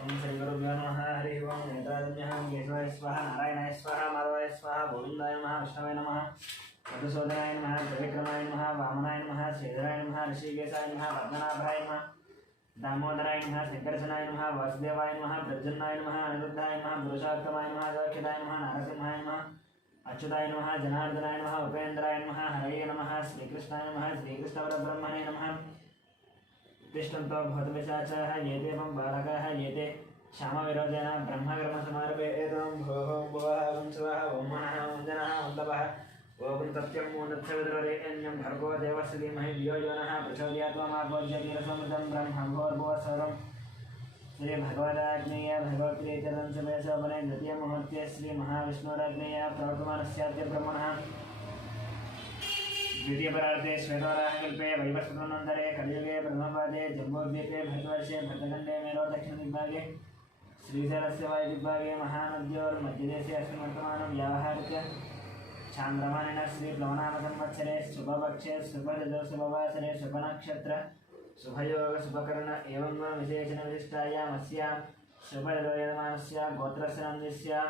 ओम श्री गुरुभ्यो नमः हरि ओम नेत्रादिन्यः केशवाय स्वाहा नारायणाय स्वाहा माधवाय स्वाहा गोविन्दाय नमः विष्णवे नमः मधुसूदनाय नमः त्रिविक्रमाय नमः वामनाय नमः श्रीधराय नमः ऋषिकेशाय नमः पद्मनाभाय नमः दामोदराय नमः शंकरसनाय नमः वासुदेवाय नमः प्रद्युम्नाय नमः अनिरुद्धाय नमः पुरुषोत्तमाय नमः दक्षिणाय नमः नारसिंहाय नमः अच्युताय नमः जनार्दनाय नमः उपेन्द्राय नमः हरये नमः श्रीकृष्णाय नमः श्रीकृष्णपरब्रह्मणे नमः तिष्ठन्तो भूतपिशाचाः ये देवं बालकाः ये ते श्यामविरोचेन ब्रह्मकर्मसमारभे एतं भोः भुवः ॐ शिवः ॐ मनः ॐ जनः ॐ तपः ॐ सत्यं मूर्धत्सवितुर्वरेण्यं भर्गो देवस्य धीमहि धियो यो नः प्रचोदयात् त्वमापोज्यतीरसमृद्धं ब्रह्मभोर्भुवस्वरम् श्रीभगवदाग्नेय भगवद्गीतां समेशोपने द्वितीयमुहूर्ते श्रीमहाविष्णुराग्नेय प्रवर्तमानस्याद्य ब्रह्मणः द्वितीयपरार्धे श्वेतवराहकल्पे वैवस्वतमनन्तरे कलियुगे प्रथमपादे जम्बूद्वीपे भरतवर्षे भरतखण्डे मेलो दक्षिणदिग्भागे श्रीशैलस्य वायुदिग्भागे महानद्योर्मध्यदेशे अस्मिन् वर्तमानं व्यावहारिक चान्द्रमानेन श्रीप्लवनामसंवत्सरे शुभपक्षे शुभऋतौ शुभवासरे शुभनक्षत्र शुभयोग शुभकर्ण एवं विशेषणविशिष्टायामस्यां शुभऋतौ यजमानस्य गोत्रस्य नन्दस्य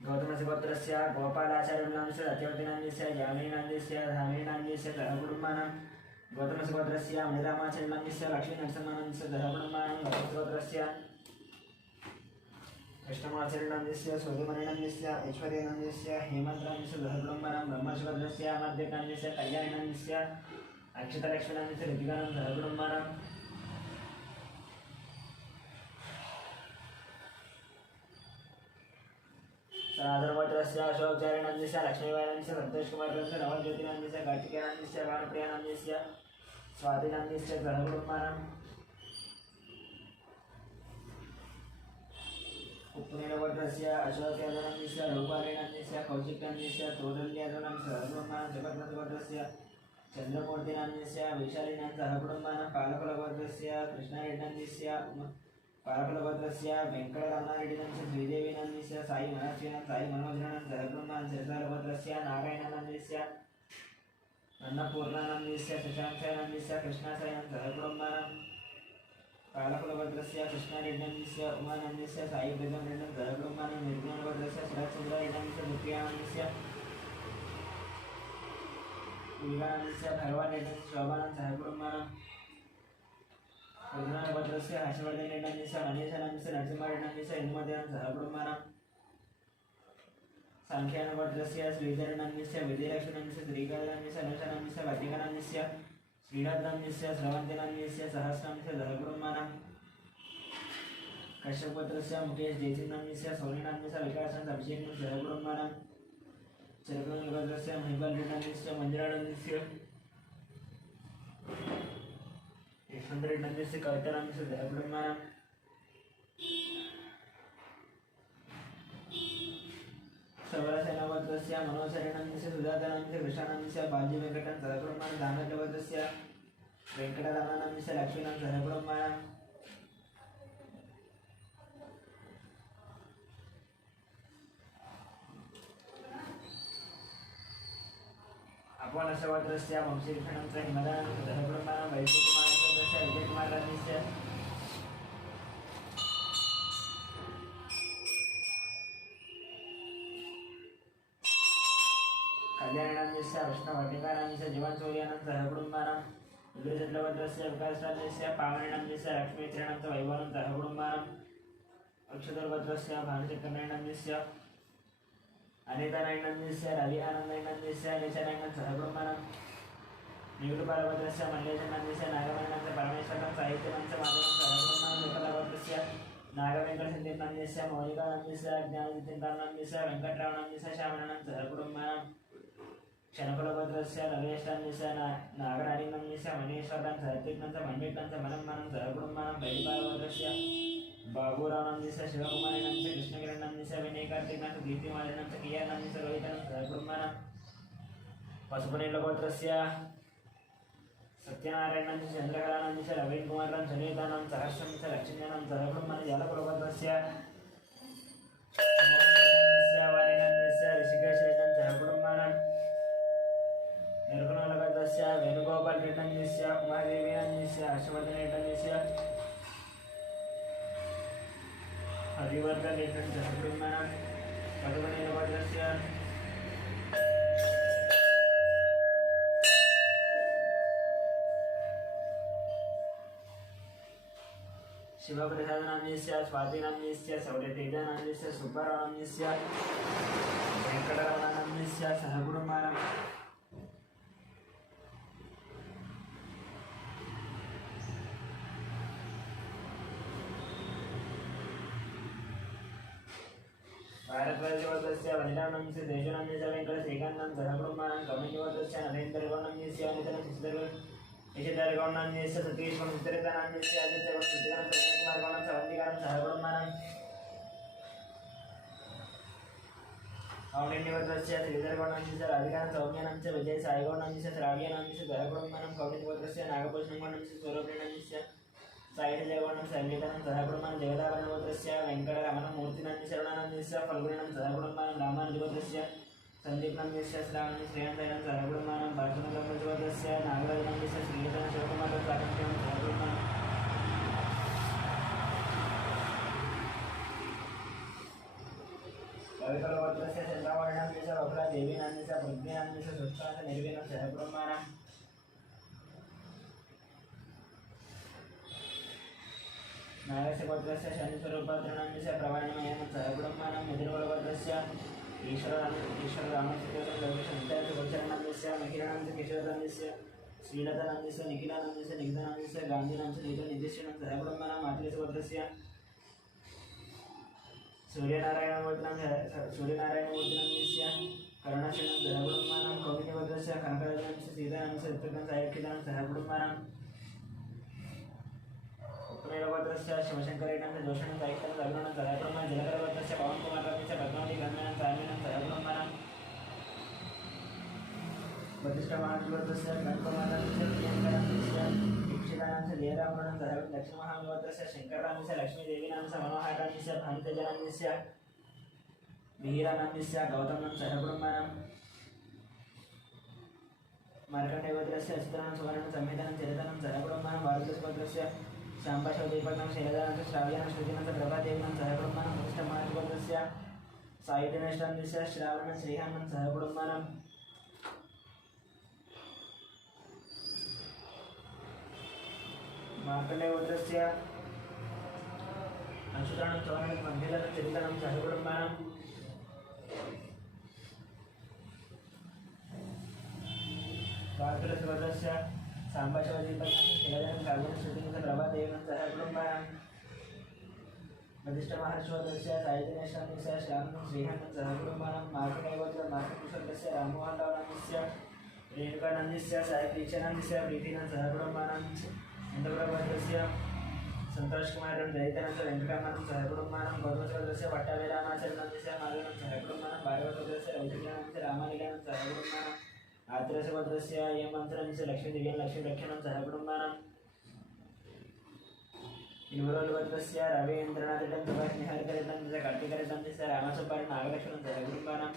गौतमस्य गोत्रस्य गोपालाचार्यनामस्य रथवतीनामस्य यामिनीनामस्य धामिनीनामस्य दहकुटुम्बानां गौतमस्य गोत्रस्य मणिरामाचार्यनामस्य लक्ष्मीनरसिंहनामस्य दहकुटुम्बानां गौतमस्य गोत्रस्य कृष्णमाचार्यनामस्य सूर्यमणिनामस्य ऐश्वर्यनामस्य हेमन्तनामस्य दहकुटुम्बानां ब्रह्मशुभद्रस्य मध्यकान्यस्य कल्याणनामस्य अक्षतलक्ष्मीनामस्य ऋतिकानां दहकुटुम्बानां सनातनगोत्रस्य अशोकचार्यनामस्य लक्ष्मीबाईनामस्य संतोषकुमारनामस्य नवज्योतिनामस्य कार्तिकेयनामस्य भानुप्रियानामस्य स्वातिनामस्य ग्रहकुटुम्बानां उपनीलगोत्रस्य अशोकयादवनामस्य रघुपालीनामस्य कौशिकनामस्य तोदल्यादवनामस्य सहकुटुम्बानां जगन्नाथगोत्रस्य चन्द्रमूर्तिनामस्य वैशालीनामस्य सहकुटुम्बानां पालकुलगोत्रस्य कृष्णरेड्डिनामस्य पालकुलगोत्रस्य वेङ्कटरमणारेड्डिनामस्य श्रीदेवीनामस्य साई मनस्विनां साई मनोजनां सहकुटुम्बानां सिरसालगोत्रस्य नारायणनामस्य अन्नपूर्णानामस्य शशाङ्कनामस्य कृष्णासायनां सहकुटुम्बानां पालकुलगोत्रस्य कृष्णारेड्डिनामस्य उमानामस्य साई ब्रह्मरेड्डिनां सहकुटुम्बानां निर्गुणगोत्रस्य शरत्चन्द्ररेड्डिनामस्य दुर्गानामस्य उल्गानामस्य भगवानरेड्डिनामस्य शोभानां सहकुटुम्बानां गौतमगोत्रस्य हर्षवर्धनरेड्डिनामस्य मनीषनामस्य नरसिंहरेड्डिनामस्य हिन्दुमतीनां सहकुटुम्बानां सांख्यानगोत्रस्य श्रीधरनामस्य विजयलक्ष्मीनामस्य श्रीकान्तनामस्य अनुषनामस्य वर्तिकानामस्य श्रीनाथनामस्य स्रवन्तीनामस्य सहस्रनामस्य सहकुटुम्बानां कश्यपगोत्रस्य मुकेश जयसिंहनामस्य सोनीनामस्य विकासनामस्य अभिषेकनामस्य सहकुटुम्बानां चरकगोत्रस्य महिपालरेड्डिनामस्य मञ्जुनामस्य यशवन्तरेड्डिनामस्य कवितानामस्य सहकुटुम्बानां सवरसेनगोत्रस्य मनोजरेड्डिनामस्य सुजातानामस्य कृष्णानामस्य बाल्यवेङ्कटं सहकुटुम्बानां दानगोत्रस्य वेङ्कटरमणानामस्य लक्ष्मीनां सहकुटुम्बानां अपोनशगोत्रस्य वंशीकृष्णनामस्य हिमदानामस्य सहकुटुम्बानां वैकुण्ठमानसगोत्रस्य विजयकुमारनामस्य कल्याणनामस्य विष्णुवर्तिकानामस्य जीवनसूर्यानां सहकुटुम्बानां विदुरचन्द्रगोत्रस्य विकासनामस्य पावनेनामस्य लक्ष्मीचरणामस्य वैभवानां सहकुटुम्बानां अक्षतगोत्रस्य भानुचक्रनामस्य अनितानामस्य रवि आनन्दनामस्य निशनामस्य सहकुटुम्बानां निगुडपालगोत्रस्य मल्लेशनामस्य नागमणिनामस्य परमेश्वरनां साहित्यनामस्य माधवनां सहकुटुम्बानां विकलगोत्रस्य नागवेङ्कटसिन्धिनामस्य मौलिकानामस्य ज्ञानसिद्धिन्तानामस्य वेङ्कटरावनामस्य श्यामनां सहकुटुम्बानां क्षणकुलगोत्रस्य नवेशनामस्य नागनारीनामस्य मणीश्वरां साहित्यनामस्य मण्डितांस्य मनम्मानं सहकुटुम्बानां बैडिपालगोत्रस्य बाबूरावनामस्य शिवकुमारीनामस्य कृष्णकिरणनामस्य विनयकार्तिकनामस्य दीप्तिमालिनामस्य कियानामस्य रोहितानां सहकुटुम्बानां पशुपनीलगोत्रस्य सत्यनारायणामस्य चन्द्रकलानामस्य रवीन्द्रकुमारां सुनीतानां सहस्रनामस्य लक्ष्मीनां सहकुटुम्बानां जालकुलगोत्रस्य वाणीनामस्य ऋषिकेशरेड्डिनां सहकुटुम्बानां निर्गुणलगोत्रस्य वर्धस्य वेणुगोपाल रेड्डन्यस्य उमादेवी अन्यस्य हर्षवर्धन रेड्डन्यस्य हरिवर्धन रेड्डन्यस्य सुब्रह्मण्यं भगवने वर्धस्य शिवप्रसाद नाम्यस्य स्वाति नाम्यस्य सौर्यतेज नाम्यस्य सुब्बाराव नाम्यस्य वेंकटरमण नाम्यस्य सहकुटुम्बानां भारद्वाजवर्धस्य वनिता नाम्यस्य तेज नाम्यस्य वेंकटशेखरनां सहकुटुम्बानां कमलवर्धस्य नरेन्द्रगौड नाम्यस्य अनितनं शिशुधर यशोधरगौड नाम्यस्य सतीश वंशधरता नाम्यस्य आदित्य वंशधरता कुमार गौड सवंतिकानं सहकुटुम्बानां कौंडिन्यवर्धस्य श्रीधरगौड नाम्यस्य राधिकानं सौम्यानं च विजय साईगौड नाम्यस्य श्राव्य नाम्यस्य सहकुटुम्बानां कौंडिन्यवर्धस्य नागभूषणं गौड नाम्यस्य स्वरूप नाम्यस्य साहित्यजयगौड सहकुटुम्बानां सहकुटुम्बानां देवतावर्धस्य वेंकटरमण मूर्ति नाम्यस्य शरण नाम्यस्य फल्गुणानां सहकुटुम्बानां रामानुजवर्धस्य संदीप नाम्यस्य श्रावण श्रेयांतयनं सहकुटुम्बानां भार्गववर्धस्य नागराज नाम्यस्य श्रीधरन शिवकुमार प्राकट्यं सहकुटुम्बानां कविकुलवर्धस्य चंद्रावळ नाम्यस्य वक्रा देवी नाम्यस्य प्रज्ञा नाम्यस्य सुष्ठास निर्विघ्नं सहकुटुम्बानां नागस्य गोत्रस्य शनिस्वरूपात्र नाम्यस्य प्रवाणमयनं सहकुटुम्बानां मिथिलवर्धस्य ईश्वर रामचंद्र लक्ष्मण गोचर नाम्यस्य महिरानां किशोर नाम्यस्य श्रीलता नाम्यस्य निखिला नाम्यस्य निखिता नाम्यस्य गांधी नाम्यस्य नील निदेशनं सहकुटुम्बानां मातृस्य गोत्रस्य सूर्यनारायण नाम्यस्य करुणाशनं सहकुटुम्बानां कौंडिन्यवर्धस्य कनकराज नाम्यस्य सीता नाम्यस्य उत्तरकं साहित्यदानं सहकुटुम्बानां उपमेयवर्धस्य शिवशंकरेणां जोषणं साहित्यं रघुनाथं सहकुटुम्बानां जलकरवर्धस्य पवनकुमार नाम्यस्य पद्मावती गणनां सारमेणं सहकुटुम्बानां वसिष्ठमहावर्धस्य गणकुमार नाम्यस्य प्रियंका नाम्यस्य दीक्षितानां जयरामगणं सहकुटुम्बानां दक्षिणमहावर्धस्य शंकर नाम्यस्य लक्ष्मीदेवी नाम्यस्य मनोहर नाम्यस्य भानुतेज नाम्यस्य मिहिरा नाम्यस्य गौतमं सहकुटुम्बानां मार्कण्डेयवर्धस्य अचित्रानं सुवर्णं संहितानं चरितानं सहकुटुम्बानां भारतवर्धस्य शाम्बाशवदीपकं शैलजानं श्राव्यानं श्रुतिनं प्रभादेवीनं सहकुटुम्बानां वसिष्ठमहावर्धस्य साहित्यनिष्ठानस्य श्रावणं श्रीहानं सहकुटुम्बानां मार्कण्डेयवर्धस्य अच्युतानं चौहानं मंदिरानं चरितानं सहकुटुम्बानां भारतवर्धस्य शाम्बाशवदीपकं शैलजानं श्राव्यानं श्रुतिनं प्रभादेवीनं सहकुटुम्बानां वसिष्ठमहावर्धस्य साहित्यनिष्ठानस्य श्रावणं श्रीहानं सहकुटुम्बानां मार्कण्डेयवर्धस्य मार्कण्डेयवर्धस्य राममोहनराव नाम्यस्य रेणुका नाम्यस्य साहित्यदीक्षा नाम्यस्य प्रीतिनं सहकुटुम्बानां इंद्रवर्धस्य संतोष कुमार जयितानंद वेंकटरमणं सहकुटुम्बानां गौतमवर्धस्य वट्टवीरामाचार्य नाम्यस्य माधवनं सहकुटुम्बानां भार्गववर्धस्य रविचन्द्रनाम्यस्य रामालिकानं सहकुटुम्बानां आत्रवर्धस्य यमन्त्रनाम्यस्य लक्ष्मीदेव्यां लक्ष्मीलक्ष्मणं सहकुटुम्बानां इन्वरोलवर्धस्य रवीन्द्रनाथं सुभाष निहारकरेड्डन्यस्य कार्तिकरेड्डन्यस्य रामसुब्बाराव नागलक्ष्मणं सहकुटुम्बानां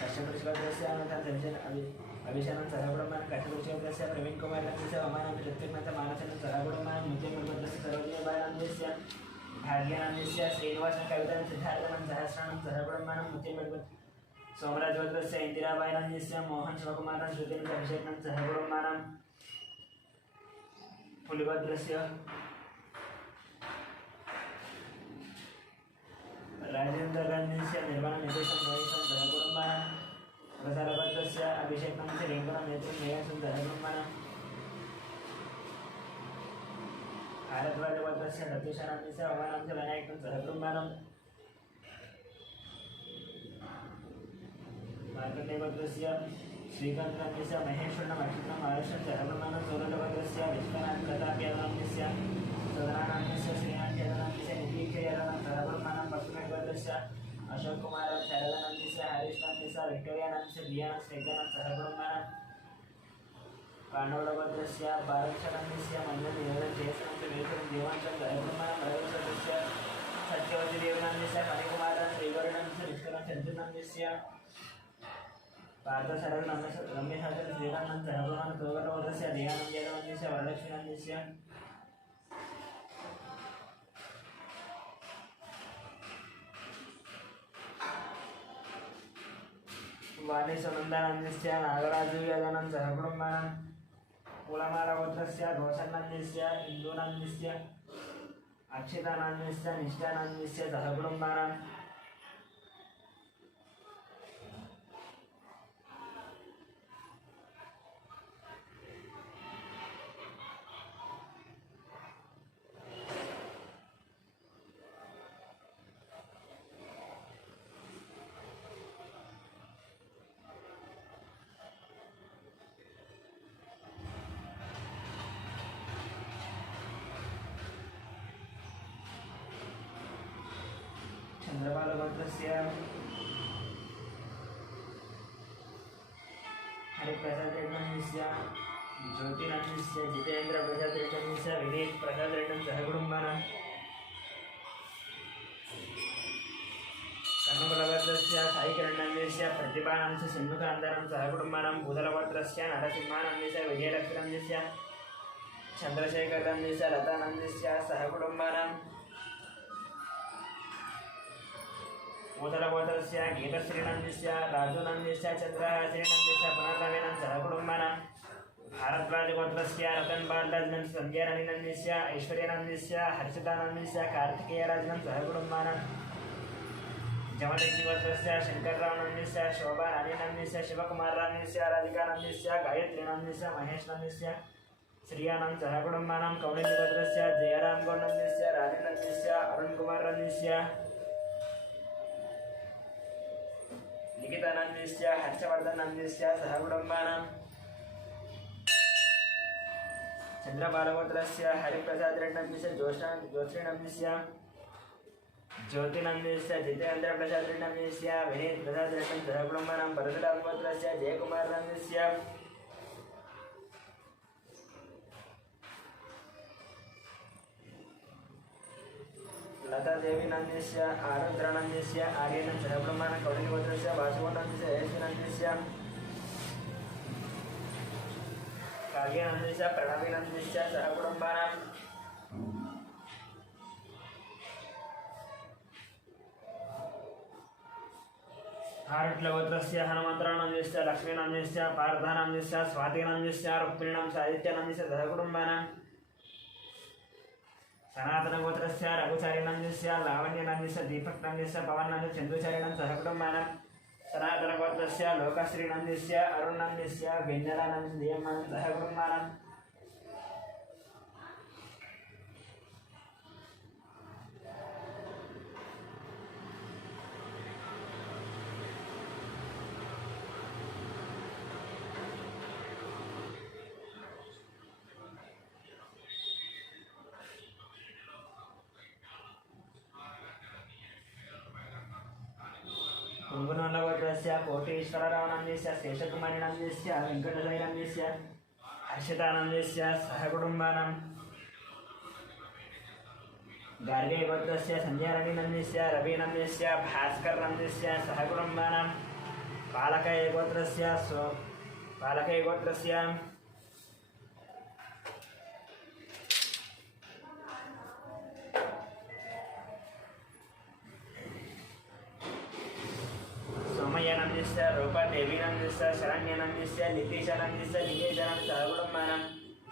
कश्यपवर्धस्य अनन्तरं अभिषानं सहकुटुम्बानां कश्यपवर्धस्य प्रवीण कुमार नाम्यस्य अमानां ऋत्विकनाथ मानसनं सहकुटुम्बानां मुत्यमवर्धस्य सरोजिनीबाई भाग्य नाम्यस्य श्रीनिवासन कवितानं सिद्धार्थनं सहस्रानं सहकुटुम्बानां मुत्यमवर्धस्य सोमराजवर्धस्य इंदिराबाई नाम्यस्य मोहन शिवकुमारं श्रुतिनं अभिषेकनं सहकुटुम्बानां पुलिवर्धस्य राजेन्द्रगणस्य निर्वाण निर्देशं वहितं सहकुटुम्बानां प्रसारवर्धस्य अभिषेकं श्रीरङ्गनं नेतृत्वं नेयसं सहकुटुम्बानां भारद्वाजवर्धस्य रत्नेशानाम्यस्य अवानांस्य विनायकं सहकुटुम्बानां मार्कण्डेयवर्धस्य श्रीकान्तनाम्यस्य महेश्वरनं अक्षत्रं महाराष्ट्रं सहकुटुम्बानां सौरभवर्धस्य विश्वनाथ प्रतापयादवनाम्यस्य सदनानाम्यस्य श्रीनाथयादवनाम्यस्य नितीक्षयादवनां सहकुटुम्बानां पश्चिमवर्धस्य अशोक कुमार शारदानाम्यस्य हरीश नाम्यस्य विक्टोरिया नाम्यस्य दियाना स्नेग्धानां सहकुटुम्बानां पांडववर्धस्य भारतनाम्यस्य मन्दिर निवेदन जयसनांस्य वेदनं देवांचं सहकुटुम्बानां भरतवर्धस्य सत्यवतीदेवनन्दस्य मणिकुमारं श्रीवरुणस्य विष्णुनन्दस्य पार्थशरणनन्दस्य रम्यशाचन श्रीरामनन्दस्य हनुमान् तोगरवदस्य देवानन्दस्य वरलक्ष्मीनन्दस्य वाणीसुनन्दानन्दस्य नागराजयादनन्दस्य सहकुटुम्बानां कुलमालगोत्रस्य रोशननन्दस्य इन्दुनन्दस्य अक्षितानन्दस्य निष्ठानन्दस्य सहकुटुम्बानां चंद्रबालगोत्रस्य हरिप्रसादरेड्डस्य ज्योतिनन्दस्य जितेन्द्रप्रसादरेड्डस्य विनीत प्रसादरेड्डं सहकुटुम्बानां कन्नकुलगोत्रस्य साईकिरणनन्दस्य प्रतिभानन्दस्य सिन्धुकान्तानं सहकुटुम्बानां भूतलगोत्रस्य नरसिंहानन्दस्य विजयलक्ष्मीनन्दस्य चन्द्रशेखरनन्दस्य लतानन्दस्य सहकुटुम्बानां भूतलगोत्रस्य गीतश्रीनन्दस्य राजूनन्दस्य चन्द्रहासीनन्दस्य पुनर्नवीनं सहकुटुम्बानां भारद्वाजगोत्रस्य रतनबालराजनं सन्ध्याराणीनन्दस्य ऐश्वर्यानन्दस्य हर्षितानन्दस्य कार्तिकेयराजनं सहकुटुम्बानां जमदग्निगोत्रस्य शङ्कररावनन्दस्य शोभाराणीनन्दस्य शिवकुमाररावनन्दस्य राधिकानन्दस्य गायत्रीनन्दस्य महेशनन्दस्य श्रियानं सहकुटुम्बानां कौण्डिन्यगोत्रस्य जयरामगौडनन्दस्य राणीनन्दस्य अरुणकुमारनन्दस्य लिखितानन्दस्य हर्षवर्धननन्दस्य सहकुटुम्बानां चन्द्रबालगोत्रस्य हरिप्रसादरेड्डस्य ज्योत्स्रीनन्दस्य ज्योतिनन्दस्य जितेन्द्रप्रसादरेड्डस्य विनीत प्रसादरेड्डं सहकुटुम्बानां परशुरामगोत्रस्य जयकुमारनन्दस्य लतादेवीनन्दस्य आरुद्रनन्दस्य आर्यनं सहकुटुम्बानां कौण्डिन्यगोत्रस्य वासुनन्दस्य यशनन्दस्य काव्यानन्दस्य प्रणवीनन्दस्य सहकुटुम्बानां हारट्लगोत्रस्य हनुमन्तरावनन्दस्य लक्ष्मीनन्दस्य पार्थानन्दस्य स्वातिनन्दस्य रुक्मिणीनं साहित्यानन्दस्य सहकुटुम्बानां सनातनगोत्रस्य रघुचारिनन्दस्य लावण्यनन्दस्य दीपकनन्दस्य पवननन्दस्य चन्दुचारिणं सहकुटुम्बानां सनातनगोत्रस्य लोकश्रीनन्दस्य अरुणनन्दस्य वेन्नरानन्दस्य देयमानं सहकुटुम्बानां कुंगुनगोत्रस्य कोटेश्वररावनन्दस्य शेषकुमारीनन्दस्य वेङ्कटशैलनन्दस्य हर्षितानन्दस्य सहकुटुम्बानां गार्गेयगोत्रस्य सन्ध्याराणीनन्दस्य रविनन्दस्य भास्करनन्दस्य सहकुटुम्बानां पालकयगोत्रस्य सोमय्यनन्दस्य रूपादेवीनन्दस्य शरण्यनन्दस्य नितीशानन्दस्य निकेशानं सहकुटुम्बानां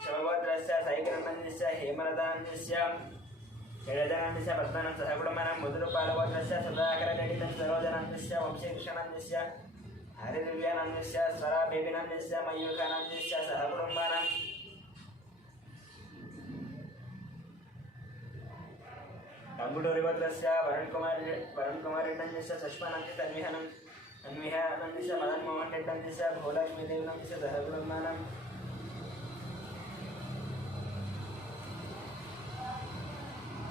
शिवगोत्रस्य साईकिरणनन्दस्य हेमलतानन्दस्य शैलजानन्दस्य पद्मानं सहकुटुम्बानां मुदुरुपालगोत्रस्य सुधाकरगणितं सरोजनन्दस्य वंशीकृष्णनन्दस्य हरिदिव्यानन्दस्य स्वराबेबिनन्दस्य मयूखानन्दस्य सहकुटुम्बानां गंगुडोरिगोत्रस्य वरुणकुमारेड्डस्य सुष्मानन्दस्य अन्विहानन्दस्य मदनमोहनरेड्डस्य भूलक्ष्मीदेवनन्दस्य सहकुटुम्बानां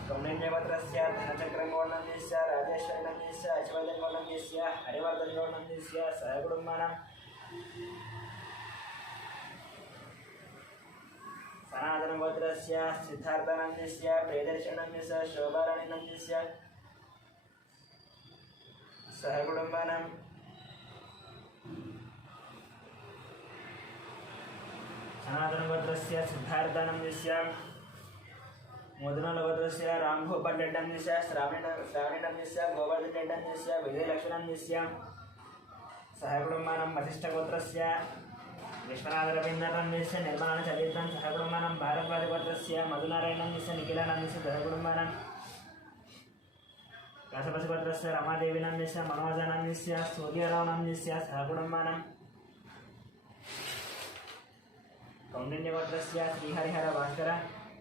कौण्डिन्यगोत्रस्य धनचक्रगौडनन्दस्य राजेश्वरीनन्दस्य अश्वदनगौडनन्दस्य हरिवर्धनगौडनन्दस्य सहकुटुम्बानां सनातनगोत्रस्य सिद्धार्थनन्दस्य प्रियदर्शनन्दस्य शोभाराणीनन्दस्य सह कुटुम्बानां सनातनगोत्रस्य सिद्धार्थानन्दस्य मोदनगोत्रस्य रामभूपण्डेटन्यस्य श्रावणीनन्दस्य गोवर्धनेटन्यस्य विजयलक्ष्मणन्यस्य सह कुटुम्बानां वसिष्ठगोत्रस्य विश्वनाथरवीन्द्रनन्दस्य निर्मलानचरित्रं सह कुटुम्बानां भारद्वाजगोत्रस्य मधुनारायणनन्दस्य निखिलानन्दस्य सह कुटुम्बानां व्यासपतिगोत्रस्य रमादेवीनन्दस्य मनोजनन्दस्य सूर्यरावनन्दस्य सह कुटुम्बानां कौंडिन्यगोत्रस्य श्रीहरिहरभास्कर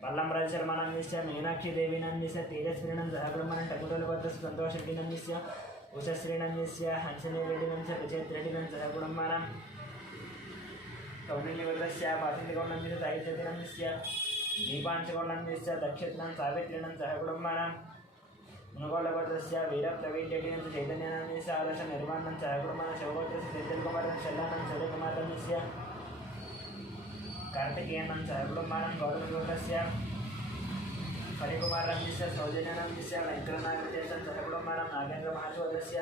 पल्लंराजशर्मानन्दस्य मीनाक्षीदेवीनन्दस्य तेजस्विनन्दस्य सह कुटुम्बानां टकुटलगोत्रस्य सन्तोषरेड्डिनन्दस्य उषश्रीनन्दस्य हंसनेरेड्डिनन्दस्य विजयरेड्डिनन्दस्य सह कुटुम्बानां कौंडिन्यगोत्रस्य वासिन्दिगौडनन्दस्य साहित्यनन्दस्य दीपांशगौडनन्दस्य दक्षिणं सावित्रीनन्दस्य सह कुटुम्बानां मुनगोलगोत्रस्य वीरप्रवीणरेड्डिनन्दस्य चैतन्यानन्दस्य आदर्श निर्वाणनन्दस्य सह कुटुम्बानां शिवगोत्रस्य चैतन्यकुमारनन्दस्य शल्लानन्दस्य सूर्यकुमारनन्दस्य कार्तिकेयनन्दस्य सह कुटुम्बानां गौतमगोत्रस्य हरिकुमारनन्दस्य सौजन्यानन्दस्य वेङ्कटनागराजस्य सह कुटुम्बानां नागेन्द्रमहाजोदस्य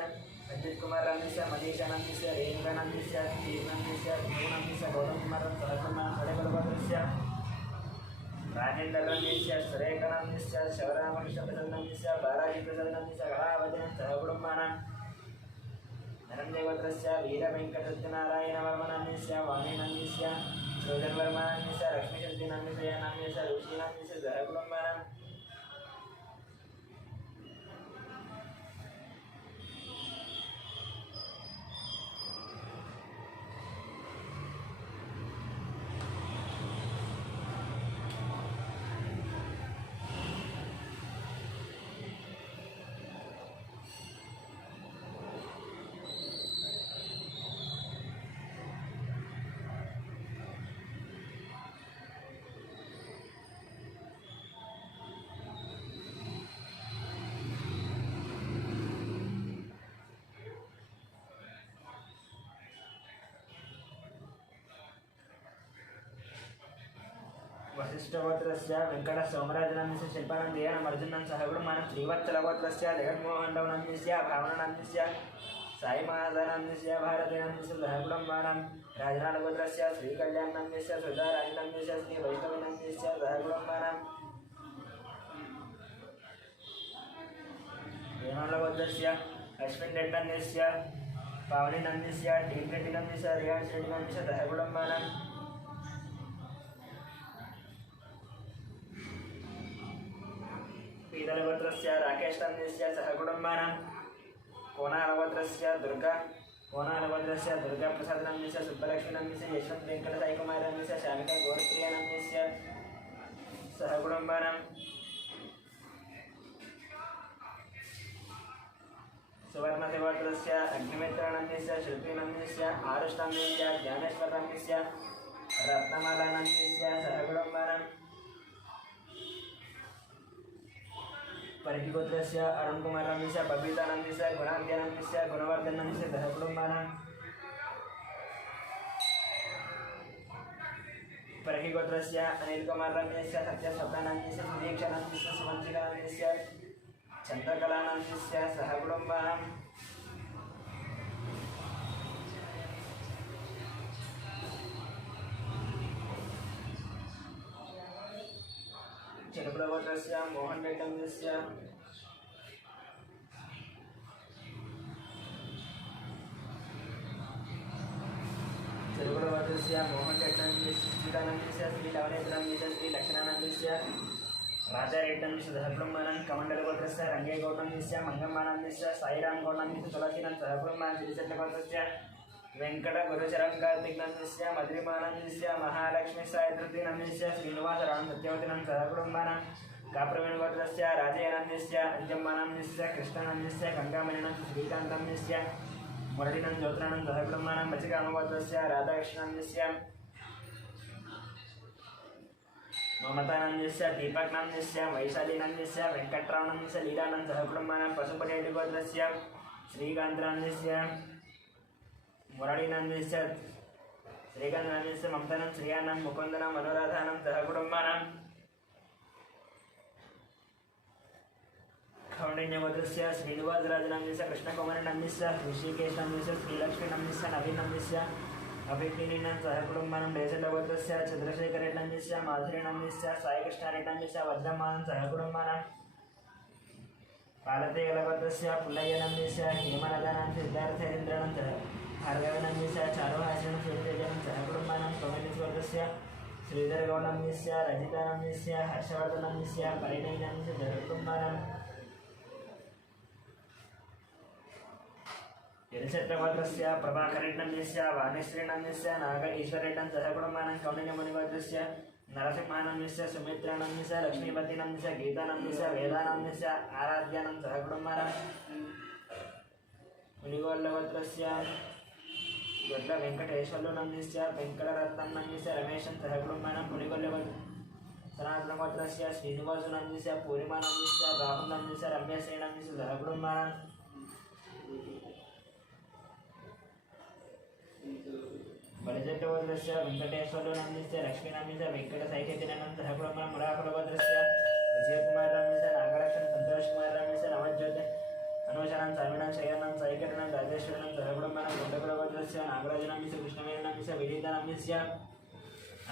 रंजितकुमारनन्दस्य मनीषानन्दस्य रेणुकानन्दस्य धीरनन्दस्य ध्रुवनन्दस्य गौतमकुमारनन्दस्य सह कुटुम्बानां सडेगलगोत्रस्य राजेन्द्रनन्दस्य सुरेखानन्दस्य शिवरामकृष्णप्रसन्नन्दस्य बालाजीप्रसन्नन्दस्य कलावतीनन्दस्य सह कुटुम्बानां धनञ्जयगोत्रस्य वीरवेङ्कटसत्यनारायणवर्मनन्दस्य वाणीनन्दस्य श्रीधरवर्मनन्दस्य लक्ष्मीशक्तिनन्दस्य नन्दस्य ऋषिनन्दस्य सह कुटुम्बानां वसिष्ठगोत्रस्य वेङ्कटसोमराजनन्दस्य शिल्पानन्दस्य अर्जुननन्दस्य सह कुटुम्बानां श्रीवत्सलगोत्रस्य जगन्मोहननन्दस्य भावनानन्दस्य साईमाधवनन्दस्य भारतीनन्दस्य सह कुटुम्बानां राजनाथगोत्रस्य श्रीकल्याणनन्दस्य सुधाराजनन्दस्य श्रीवैष्णवनन्दस्य सह कुटुम्बानां वेणुलगोत्रस्य अश्विनरेड्डिनन्दस्य पावनीनन्दस्य डीपरेड्डिनन्दस्य रियान्सरेड्डिनन्दस्य सह कुटुम्बानां पीतलगोत्रस्य राकेशनन्दस्य सह कुटुम्बानां कोणालगोत्रस्य दुर्गाप्रसादनन्दस्य सुब्बलक्ष्मीनन्दस्य यशवन्तवेङ्कटसाईकुमारनन्दस्य शामिका गौरप्रियानन्दस्य सह कुटुम्बानां सुवर्णदेवगोत्रस्य अग्निमित्रानन्दस्य शिल्पीनन्दस्य आरुष्टानन्दस्य ज्ञानेश्वरनन्दस्य रत्नमालानन्दस्य सह कुटुम्बानां परिकिगोत्रस्य अरुणकुमारनन्दस्य बबीतानन्दस्य गुणाद्यानन्दस्य गुणवर्धनन्दस्य सह कुटुम्बानां परिकिगोत्रस्य अनिलकुमारनन्दस्य सत्यस्वप्नानन्दस्य सुदीक्षानन्दस्य सुवंशिकानन्दस्य चन्द्रकलानन्दस्य सह कुटुम्बानां चिरकुलगोत्रस्य मोहनरेड्डिनन्दस्य श्रीदानन्दस्य श्रीलवनेन्द्रनन्दस्य श्रीलक्ष्मणानन्दस्य राजारेड्डिनन्दस्य सह कुटुम्बानां कमण्डलगोत्रस्य रङ्गेगौडनन्दस्य मंगम्मानन्दस्य साईरामगौडनन्दस्य तुलसीनन्दस्य सह कुटुम्बानां श्रीचन्द्रगोत्रस्य वेङ्कटगुरुचरङ्कार्तिकनन्दस्य मधुरिमानन्दस्य महालक्ष्मी सायधृतिनन्दस्य श्रीनिवासराम सत्यवतीनन्दस्य सह कुटुम्बानां काप्रवीणगोत्रस्य राजयानन्दस्य अंजम्मानन्दस्य कृष्णानन्दस्य गङ्गामणिनन्दस्य श्रीकान्तनन्दस्य मुरळीनन्द ज्योतिरानन्द सह कुटुम्बानां मचिकामगोत्रस्य राधाकृष्णनन्दस्य ममतानन्दस्य दीपकनन्दस्य वैशालीनन्दस्य वेङ्कटरामनन्दस्य लीलानन्दस्य सह कुटुम्बानां पशुपतिगोत्रस्य श्रीकान्तनन्दस्य मुरळीनन्दस्य श्रीकान्तनन्दस्य ममतानन्द श्रियानन्द मुकुन्दनं मनोराधानं सह कुटुम्बानां कौंडिन्यगोत्रस्य श्रीनिवासराजनाम्यस्य कृष्णकुमारनाम्यस्य ऋषिकेशनाम्यस्य श्रीलक्ष्मीनाम्यस्य नवीनाम्यस्य अभिज्ञानिनां सह कुटुम्बानां देशलगोत्रस्य चन्द्रशेखरेणाम्यस्य माधुरीनाम्यस्य साईकृष्णारेणाम्यस्य वज्रमानं सह कुटुम्बानां पालतेयलगोत्रस्य पुल्लयनाम्यस्य हेमलतानां सिद्धार्थेन्द्राणां सह भार्गवनाम्यस्य चारुहास्यं सूर्यतेजनं सह कुटुम्बानां कौमेश्वरस्य श्रीधरगौणाम्यस्य रजितानाम्यस्य हर्षवर्धनाम्यस्य परिणयनाम्यस्य कुटुम्बानां यलक्षत्रगोत्रस्य प्रभाकरेणाम्यस्य वाणीश्रीनाम्यस्य नाग ईश्वरेणां सह कुटुम्बानां कौण्डिन्यमुनिगोत्रस्य नरसिंहानाम्यस्य सुमित्रानाम्यस्य लक्ष्मीपतिनाम्यस्य गीतानाम्यस्य वेदानाम्यस्य आराध्यानां सह कुटुम्बानां मुनिगोल्लगोत्रस्य वेङ्कटेश्वरनाम्यस्य वेङ्कटरत्ननाम्यस्य रमेशं सह कुटुम्बानां मुनिगोल्लगोत्र सनातनगोत्रस्य श्रीनिवासनाम्यस्य पूर्णिमानाम्यस्य राहुलनाम्यस्य रम्यश्रीनाम्यस्य सह कुटुम्बानां बलिजट्टगोत्रस्य वेङ्कटेश्वरनाम्यस्य लक्ष्मीनाम्यस्य वेङ्कटसाहित्यजनानं सह कुटुम्बानां मुराकुलगोत्रस्य विजयकुमारनाम्यस्य नागलक्ष्मण सन्तोषकुमारनाम्यस्य नवज्योति अनुशनां स्वामिनां शयनां साईकरणां राजेश्वरनां सह कुटुम्बानां गुण्डकुलगोत्रस्य नागराजनाम्यस्य कृष्णवेणनाम्यस्य विनीतानाम्यस्य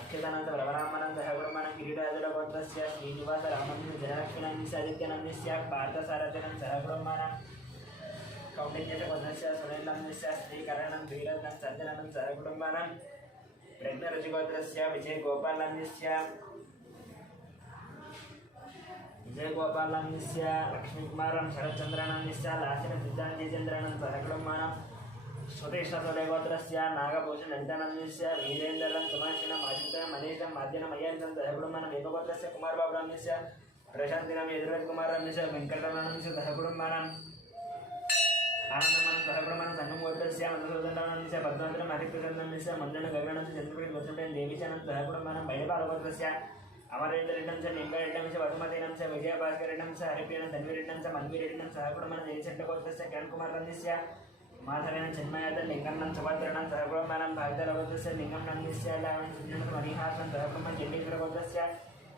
अक्षतानां प्रवरामानां सह कुटुम्बानां गिरिराजगोत्रस्य श्रीनिवासरामाम्यस्य जयलक्ष्मीनाम्यस्य आदित्यनाम्यस्य पार्थसारथिनां सह कुटुम्बानां कौण्डिन्यगोत्रस्य सुनीलनाम्यस्य श्रीकरणं वीरनां सज्जनानं सह कुटुम्बानां प्रज्ञऋषिगोत्रस्य विजयगोपालनाम्यस्य लक्ष्मीकुमारं शरच्चन्द्रानाम्यस्य लासिनसिद्धान्तिचन्द्रानं सह कुटुम्बानां स्वदेशसोदयगोत्रस्य नागभूषणललितानाम्यस्य वीरेन्द्रं सुमाशिनं आशितं मनीषं माध्यनं मय्यन्तं सह कुटुम्बानां एकगोत्रस्य कुमारबाबुनाम्यस्य प्रशान्तिनां यजुर्वेदकुमारनाम्यस्य वेङ्कटरमणस्य सह कुटुम्बानां आनन्दमानं सह कुटुम्बानां सन्नमगोत्रस्य मधुसूदनाम्यस्य पद्मावतीनां हरिप्रसन्नाम्यस्य मन्दनगगनस्य चन्द्रप्रभे गोत्रं देवीशानं सह कुटुम्बानां बैलपालगोत्रस्य अमरेन्द्ररेड्डं च लिङ्गरेड्डं च वसुमतीनं च विजयभास्करेड्डं च हरिप्रियनं तन्वीरेड्डं च मन्वीरेड्डं सह कुटुम्बानां जयचण्डगोत्रस्य किरणकुमारनाम्यस्य माधवेन जन्मयात लिङ्गन्नं सुभद्रणं सह कुटुम्बानां भागधरगोत्रस्य लिङ्गं नाम्यस्य लावणसुजनं मणिहासनं सह कुटुम्बानां चण्डीश्वरगोत्रस्य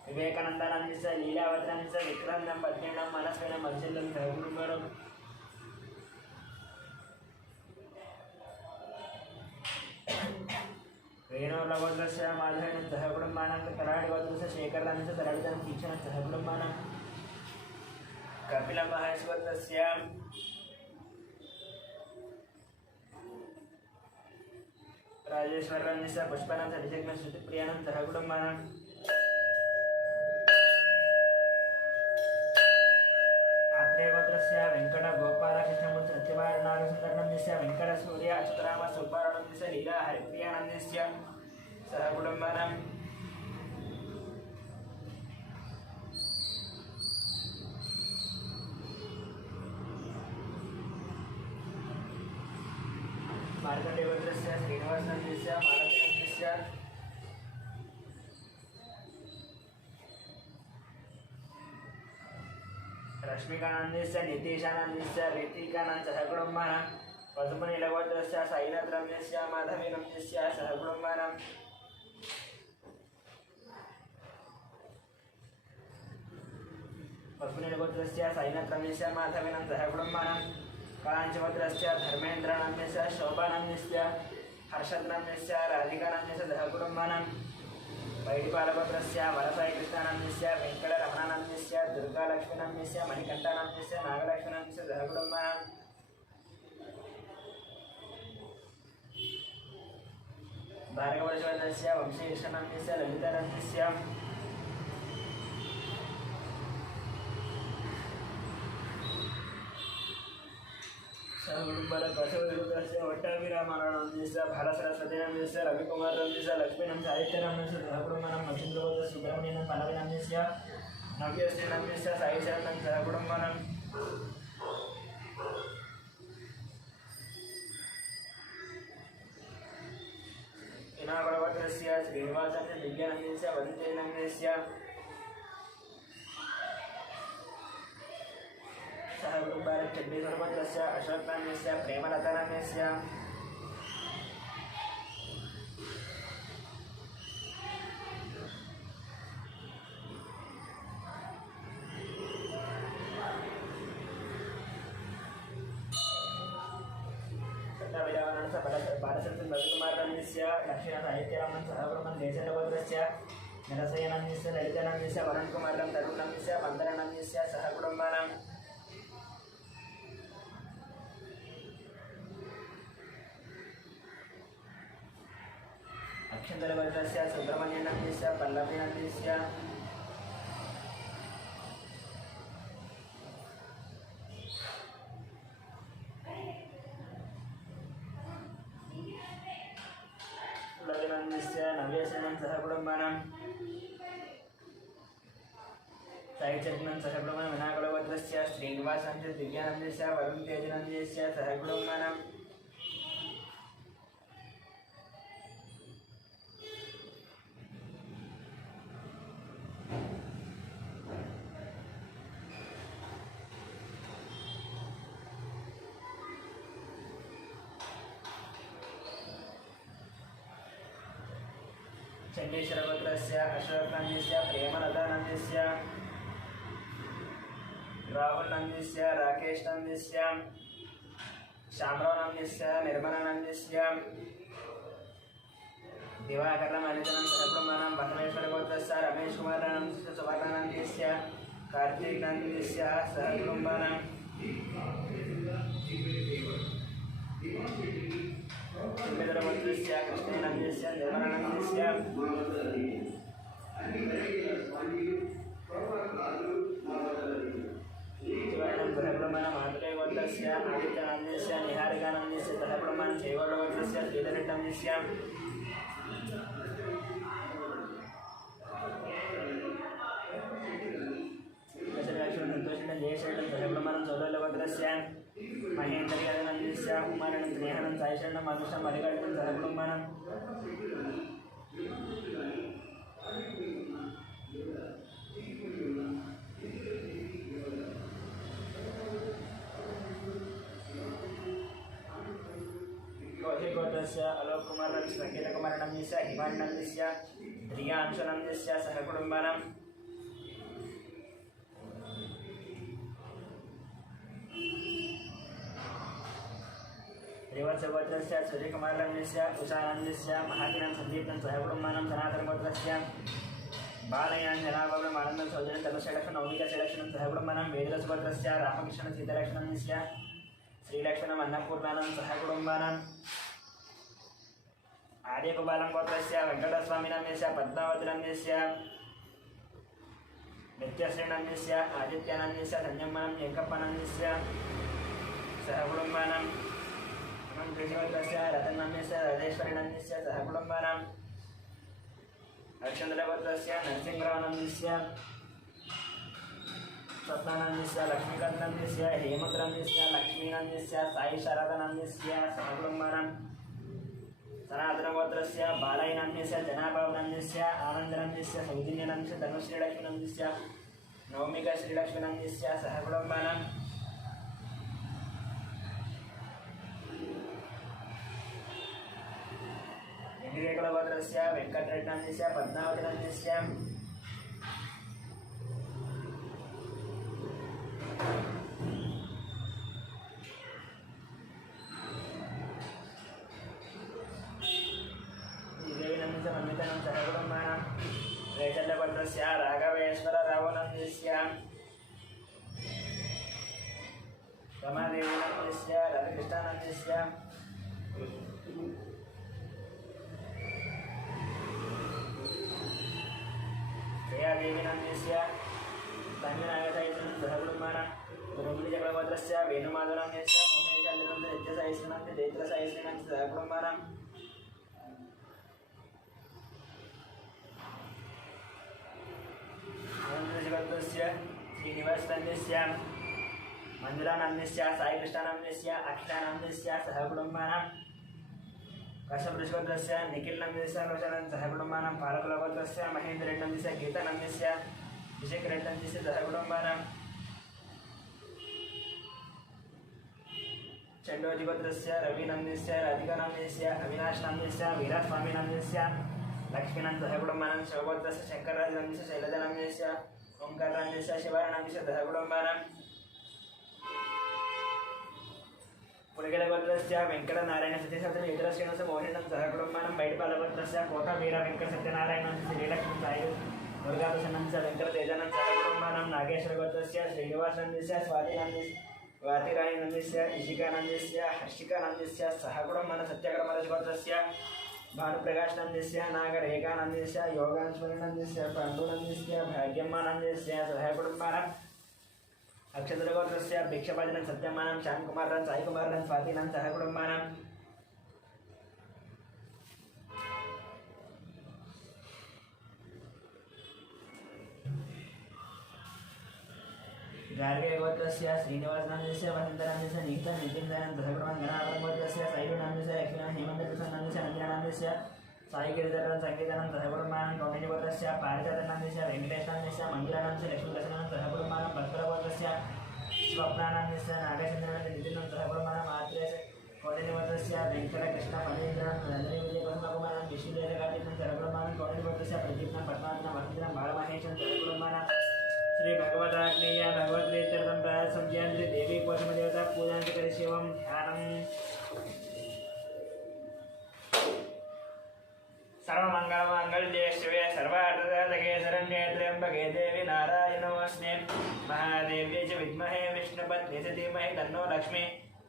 विवेकानन्दानाम्यस्य लीलावतीनाम्यस्य विक्रान्तं पद्मिनां मनस्विनं मत्स्यलं सह कुटुम्बानां वेणुलगोत्रस्य माधवेन सह कुटुम्बानां कराडिगोत्रस्य शेखरनाम्यस्य तराडितं तीक्षणं सह कुटुम्बानां कपिलमहेश्वरस्य राजेश्वरनाम्यस्य पुष्पानां सतिशग्न श्रुतिप्रियाणां सह कुटुम्बानां आत्रेयगोत्रस्य वेङ्कटगोपालकृष्णमूर्ति सत्यभारनागसुन्दरनाम्यस्य वेङ्कटसूर्य अच्युतराम सुब्बारावनाम्यस्य लीला हरिप्रियानाम्यस्य सह कुटुम्बानां मार्कण्डेयगोत्रस्य श्रीनिवासनाम्यस्य मालतीनाम्यस्य रश्मिकानाम्यस्य नितीशानाम्यस्य ऋतिकानां सह कुटुम्बानां पशुपतिलगोत्रस्य साईनाथनाम्यस्य माधवीनाम्यस्य सह कुटुम्बानां पशुपतिलगोत्रस्य साईनाथनाम्यस्य माधवीनां सह कुटुम्बानां काञ्चगोत्रस्य धर्मेन्द्रनाम्यस्य शोभानाम्यस्य हर्षदनाम्यस्य राधिकानाम्यस्य सह कुटुम्बानां बैडिपालगोत्रस्य वरसाईकृष्णानाम्यस्य वेङ्कटरमणानाम्यस्य दुर्गालक्ष्मीनाम्यस्य मणिकण्ठानाम्यस्य नागलक्ष्मीनाम्यस्य सह कुटुम्बानां भार्गववर्षवर्धनस्य वंशीकृष्णनाम्यस्य ललितानाम्यस्य सहकुटुम्बकशवरुद्रस्य वट्टाभिरामानाम्यस्य भालसरस्वतीनाम्यस्य रविकुमारनाम्यस्य लक्ष्मीनां साहित्यनाम्यस्य सहकुटुम्बानां मच्छिन्द्रगोत्रस्य सुब्रह्मण्यनां पल्लवीनाम्यस्य नव्यश्रीनाम्यस्य साईशरणं सहकुटुम्बानां इनागोलगोत्रस्य श्रीनिवासस्य दिव्यानाम्यस्य वदन्तीनाम्यस्य सह कुटुम्बानां चण्डीश्वरगोत्रस्य अशोकनाम्यस्य प्रेमलतानाम्यस्य बालसरस्वती रविकुमारनन्दस्य दक्षिणसाहित्यरामन् सहब्रह्मन् देशनगोत्रस्य नरसयनन्दस्य ललितानन्दस्य वरुणकुमारं तरुणन्दस्य मन्दरनन्दस्य सहकुटुम्बानाम् अक्षन्तरगोत्रस्य सुब्रह्मण्यनन्दस्य पल्लवीनन्दस्य नव्यसेनं सहकुटुम्बानां साहिचरनं सहकुटुम्बानां विनायकगोत्रस्य श्रीनिवासनन्दस्य दिव्यानन्दस्य वरुणतेजनन्दस्य सहकुटुम्बानां चण्डीश्वरगोत्रस्य अशोकनन्दस्य प्रेमलतानन्दस्य राहुलनन्दस्य राकेशनन्दस्य शामरावनन्दस्य निर्मलानन्दस्य दिवाकरनन्दनं सहकुटुम्बानां बसवेश्वरगोत्रस्य रमेशकुमारानन्दस्य सुवर्णानन्दस्य कार्तिकनन्दस्य सहकुटुम्बानां सिंहगोत्रस्य कृष्णनन्दस्य निर्मलानन्दस्य सहकुटुम्बानां मातृगोत्रस्य आदित्यनन्दस्य निहारिकानन्दस्य सहकुटुम्बानां जयगौडगोत्रस्य श्रीधरनन्दस्य जयशरणं सहकुटुम्बानां सौलभगोत्रस्य महेन्द्रनन्दस्य कुमारानन्दं स्नेहानन्दं साईशरणं अनुष्ठं मल्लिकार्जुनं सहकुटुम्बानां गोत्रस्य अलोककुमारनन्दस्य संगीतकुमारनन्दस्य हिमानन्दस्य प्रियांशुनन्दस्य सहकुटुम्बानां श्रीवत्सगोत्रस्य सूर्यकुमारनन्दस्य उषानन्दस्य महाकिनं सन्दीपनं सहकुटुम्बानां सनातनगोत्रस्य बालयाञ्जनाभवनमानन्दं सौजन्यं तनुश्रीलक्ष्मणं नवमिकाश्रीलक्ष्मणं सहकुटुम्बानां वेदरसगोत्रस्य रामकृष्णं सीतालक्ष्मणस्य श्रीलक्ष्मणम् अन्नपूर्णानं सहकुटुम्बानां आर्यकुबालं गोत्रस्य वेङ्कटस्वामिनन्दस्य पद्मावतिनन्दस्य नित्यश्रीनन्दस्य आदित्यानन्दस्य संयमनं येङ्कप्पनन्दस्य सहकुटुम्बानां कृषिगोत्रस्य रतननन्दस्य राजेश्वरीनन्दस्य सहकुटुम्बानाम् अक्षन्द्रगोत्रस्य नरसिंहरावनन्दस्य स्वप्नानन्दस्य लक्ष्मीकान्तनन्दस्य हेमन्तनन्दस्य लक्ष्मीनन्दस्य साई शारदानन्दस्य सहकुटुम्बानां सनातनगोत्रस्य बालयनन्दस्य जनाभावनन्दस्य आनन्दनन्दस्य सौजन्यनन्दस्य धनुश्रीलक्ष्मीनन्दस्य नवमिकाश्रीलक्ष्मीनन्दस्य सहकुटुम्बानां हिरेकुलगोत्रस्य वेङ्कटरेड्डनन्दस्य पद्मावतिनन्दस्य देवीनन्दस्य मन्वितानं सहकुटुम्बानां रेचल्लगोत्रस्य राघवेश्वररावनन्दस्य रमादेवीनन्दस्य रविकृष्णानन्दस्य जयादेवीनन्दस्य तन्विनायकसाहित्यं सहकुटुम्बानां गुरुमुनिजगलगोत्रस्य वेणुमाधवनन्दस्य मोहनेशचन्द्रनन्दस्य नित्यसाहिश्रीनन्दस्य चैत्रसाहिश्रीनन्दस्य सहकुटुम्बानां आनन्दजगोत्रस्य श्रीनिवासनन्दस्य मञ्जुलानन्दस्य साईकृष्णानन्दस्य अखिलानन्दस्य सहकुटुम्बानां कश्यपऋषिगोत्रस्य निखिलनन्दस्य रोचनं सहकुटुम्बानां पालकुलगोत्रस्य महेन्द्ररेड्डनन्दस्य गीतानन्दस्य विजयकरेड्डनन्दस्य सहकुटुम्बानां चण्डोजिगोत्रस्य रविनन्दस्य राधिकानन्दस्य अविनाशनन्दस्य वीरास्वामिनन्दस्य लक्ष्मीनन्दस्य सहकुटुम्बानां शिवगोत्रस्य शङ्करराजनन्दस्य शैलजानन्दस्य ओंकारनन्दस्य शिवानन्दस्य सहकुटुम्बानां पुणिगलगोत्रस्य वेङ्कटनारायण सत्यसत्यं युतरश्रेणस्य मोहिनं सह कुटुम्बानं बैडपालगोत्रस्य कोटवीर वेङ्कट सत्यनारायणं श्रीलक्ष्मी सायु दुर्गाप्रसन्नं च वेङ्कटतेजानं सह कुटुम्बानं नागेश्वरगोत्रस्य श्रीनिवासनन्दस्य स्वातिरायनन्दस्य इशिकानन्दस्य हर्षिकानन्दस्य सह कुटुम्बानं सत्यकर्मरसगोत्रस्य भानुप्रकाशनन्दस्य नागरेखानन्दस्य योगांश्वरनन्दस्य पाण्डुनन्दस्य भाग्यम्मानन्दस्य सह कुटुम्बानं अक्षत्रगोत्रस्य भिक्षपाजनं सत्यमानं श्यामकुमारन् साईकुमारन् स्वातीनं सह कुटुम्बानं गार्गेयगोत्रस्य श्रीनिवासनन्दस्य वसन्तनन्दस्य नितिनदयानन्द सह कुटुम्बानं गणाधरगोत्रस्य साईनन्दस्य लक्ष्मीनाथ हेमन्तप्रसन्नन्दस्य नन्दनन्दस्य साईगिरिधरन् संगीतानं सह कुटुम्बानं कौण्डिन्यगोत्रस्य पारिजातनन्दस्य वेङ्कटेशानन्दस्य मङ्गलानन्दस्य लक्ष्मीप्रसन्नं सह कुटुम्बानं पत्परगोत्रस्य स्वप्नानन्दस्य नागचन्द्रनन्दस्य नितिनं सह कुटुम्बानं आत्रेयस्य कौण्डिन्यगोत्रस्य वेङ्कटकृष्णपणीन्द्रनं नन्दनीविजयकुसुमकुमारं विश्वदेशकार्तिकं सह कुटुम्बानं कौण्डिन्यगोत्रस्य प्रदीप्नं पद्मावतं वसन्तनं बालमहेशं सह कुटुम्बानं श्री भगवदाग्नेय भगवद्वेत्यर्थं प्रासंज्ञान्द्रि देवी कोशमदेवता पूजाञ्च करिष्येवं ध्यानम् सर्वमङ्गलमाङ्गल्ये शिवे सर्वार्थसाधके शरण्ये त्र्यम्बके देवी नारायणोऽस्मि महादेव्यै च विद्महे विष्णुपत्न्यै च धीमहि तन्नो लक्ष्मी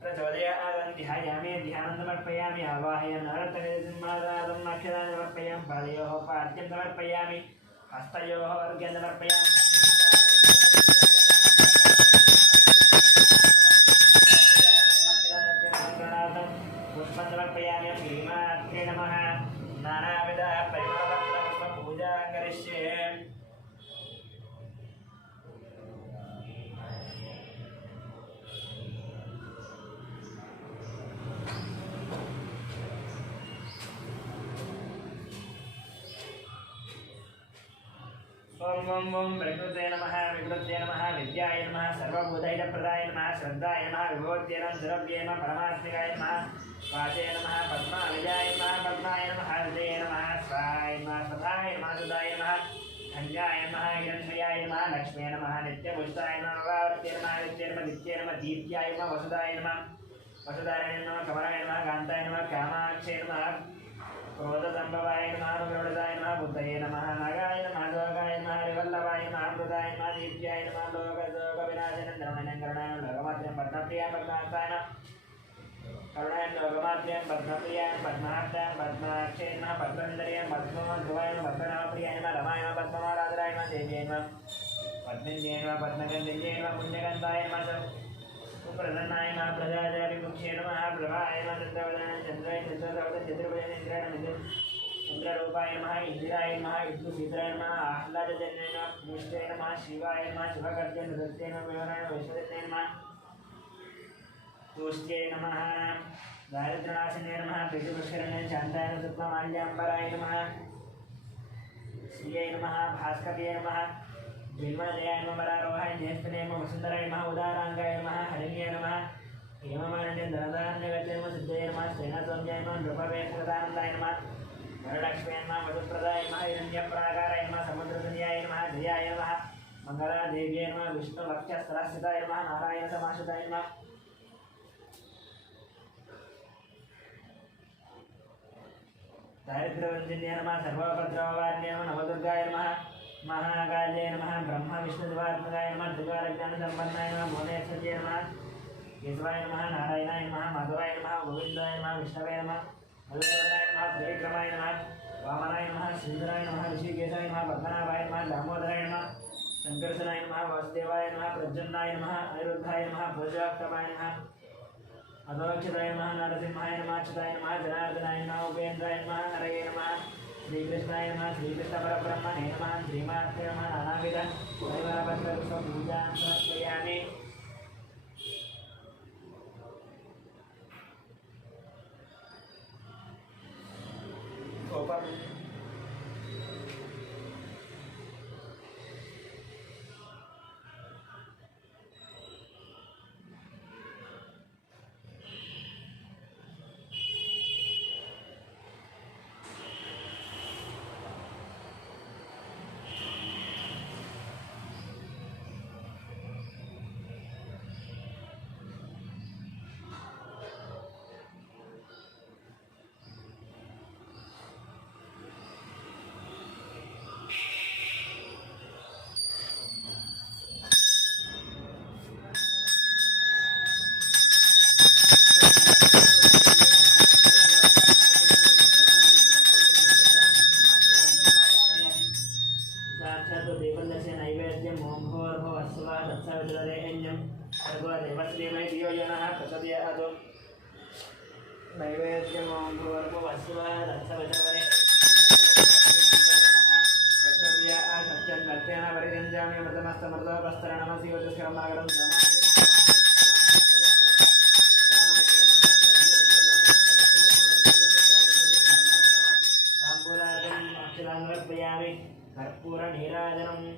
प्रचोदयात् ध्यायामि ध्यानं समर्पयामि आवाहयामि नवरत्नसिंहासनं अक्षतानि समर्पयामि पादयोः पाद्यं समर्पयामि हस्तयोः अर्घ्यं समर्पयामि पुष्पं समर्पयामि श्रीमात्रे नमः नानाविध परिमलपत्रपुष्पपूजां करिष्ये ओम ओम ओम प्रकृते नमः विकृते नमः विद्याय नमः सर्वभूतैकप्रदाय नमः श्रद्धाय नमः विभूत्यै नमः द्रव्ये नमः परमात्मिकाय नमः वाचे नमः पद्माविजाय नमः पद्माय नमः हृदये नमः स्वाय नमः स्वधाय नमः सुधाय नमः धन्याय नमः हिरण्मयाय नमः लक्ष्म्यै नमः नित्यपुष्टाय नमः वावर्त्यै नमः नित्ये नमः नित्ये नमः दीप्त्याय नमः वसुधाय नमः वसुधारणे नमः कमलाय नमः कान्ताय नमः कामाक्षे नमः क्रोधसम्भवाय नमः गरुडाय नमः बुद्धये नमः नागाय नमः दोगाय नमः हरिवल्लभाय नमः अमृताय नमः दीप्त्याय नमः लोकविनाशिनं धर्मणकरणाय लोकमात्र्यं पद्मप्रियाय पद्मार्ताय करुणाय लोकमात्र्यं पद्मप्रियाय पद्मार्ताय पद्माक्षे नमः पद्मसुन्दर्याय पद्मोद्भवाय नमः पद्मनाभप्रियाय नमः रमाय नमः पद्ममाराधनाय नमः देव्यै नमः पद्मन्ये नमः पद्मगन्धन्ये नमः पुण्यगन्धाय नमः प्रसन्नाय नमः प्रजापतिमुख्ये नमः प्रभाय नमः चन्द्रवदनाय चन्द्राय चन्द्रसवदन चतुर्भुजाय इन्द्राय नमः चन्द्ररूपाय नमः इन्दिराय नमः विष्णुशीतलाय नमः आह्लादजन्याय नमः पुष्टाय नमः शिवाय नमः शिवकर्त्याय नृत्याय नमः विवराय वैश्वदेत्याय नमः तुष्ट्यै नमः दारिद्र्यनाशिन्याय नमः प्रीतिपुष्करिण्याय शान्ताय नमः शुक्लमाल्याम्बराय नमः श्रियै नमः भास्कर्यै नमः बिल्वदयाय नमः वरारोहाय ज्येष्ठने नमः वसुन्धराय नमः उदाराङ्गाय नमः हरिण्ये नमः हेममालिन्ये धनधान्यगते नमः सिद्धये नमः श्रीनाथोऽन्याय नमः नृपवेशप्रदानन्दाय नमः वरलक्ष्म्यै नमः वधुप्रदाय नमः हिरण्यप्राकाराय नमः समुद्रतनयाय नमः जयाय नमः मङ्गलादेव्यै नमः विष्णुवक्षस्थलस्थिताय नमः नारायणसमाश्रिताय नमः दारिद्र्यवञ्चन्ये नमः सर्वोपद्रववारिण्ये नमः नवदुर्गाय नमः महाकाल्ये नमः ब्रह्म विष्णुदेवात्मकाय नमः त्रिकालज्ञानसम्पन्नाय नमः भुवनेश्वर्ये नमः केशवाय नमः नारायणाय नमः माधवाय नमः गोविन्दाय नमः विष्णवे नमः मधुसूदनाय नमः त्रिविक्रमाय नमः वामनाय नमः श्रीधराय नमः ऋषिकेशाय नमः पद्मनाभाय नमः दामोदराय नमः शङ्करसनाय नमः वासुदेवाय नमः प्रद्युम्नाय नमः अनिरुद्धाय नमः पुरुषोत्तमाय नमः अधोक्षताय नमः नरसिंहाय नमः अच्युताय नमः जनार्दनाय नमः उपेन्द्राय नमः हरये नमः श्रीकृष्णाय नमः श्रीकृष्णपरब्रह्मणे नमः श्रीमात्रे नमः नानाविध परिवारपत्रपुष्पपूजां समर्पयामि नैवेद्यमों भूर्भुवस्सुवः तत्सवितुर्वरेण्यं सत्यं सत्येन परिगञ्जामि मृतमस्तमृतोपस्तरणमसि वचस्करमागतं ताम्बूलादं अक्षरान् अर्पयामि कर्पूरनीराजनम्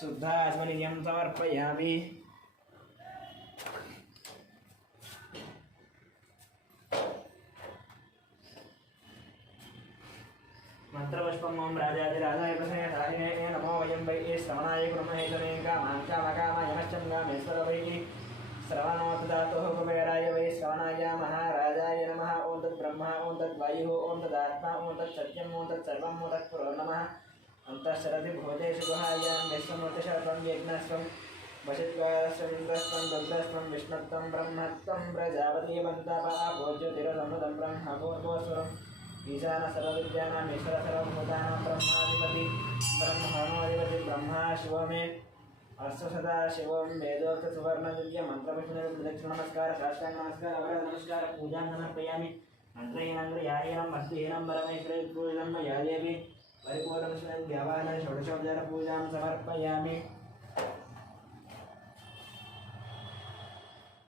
शुद्धास्मनियं समर्पयामि मंत्रपुष्पम् ओं राजाधिराजाय प्रसन्नतारिणे नमो वयं वै श्रवणाय कुर्महेतवे कामान् कामकामाय नश्चं कामेश्वर वै श्रवणोत्तदातुः कुबेराय वै श्रवणाय महाराजाय नमः ॐ तद्ब्रह्मा ॐ तद्वायुः ॐ तदात्मा ॐ तत्सत्यम् ॐ तत्सर्वम् ॐ तत्पुरो नमः अंतःशरति भूतेषु गुहायां विश्वमूर्तिशतं यज्ञस्वं वशित्वास्वं इन्द्रस्वं रुद्रस्वं विष्णुत्वं ब्रह्मत्वं प्रजापतिपन्तापापोज्योतिरसमुदं ब्रह्मभूर्भुवस्वरम् ईशान सर्वविद्यानाम् ईश्वर सर्वभूतानां ब्रह्माधिपति ब्रह्मणोऽधिपति ब्रह्मा शिवो मे अस्तु सदा शिवं वेदोक्तसुवर्णदिव्य मन्त्रपुष्पनमस्कार साष्टांग नमस्कार अवरद नमस्कार पूजां समर्पयामि मन्त्रेण यायनं भक्तिहीनं परमेश्वरे पूजनं मया देवी परिपूर्णं व्यावाहनं षोडशोपचार पूजां समर्पयामि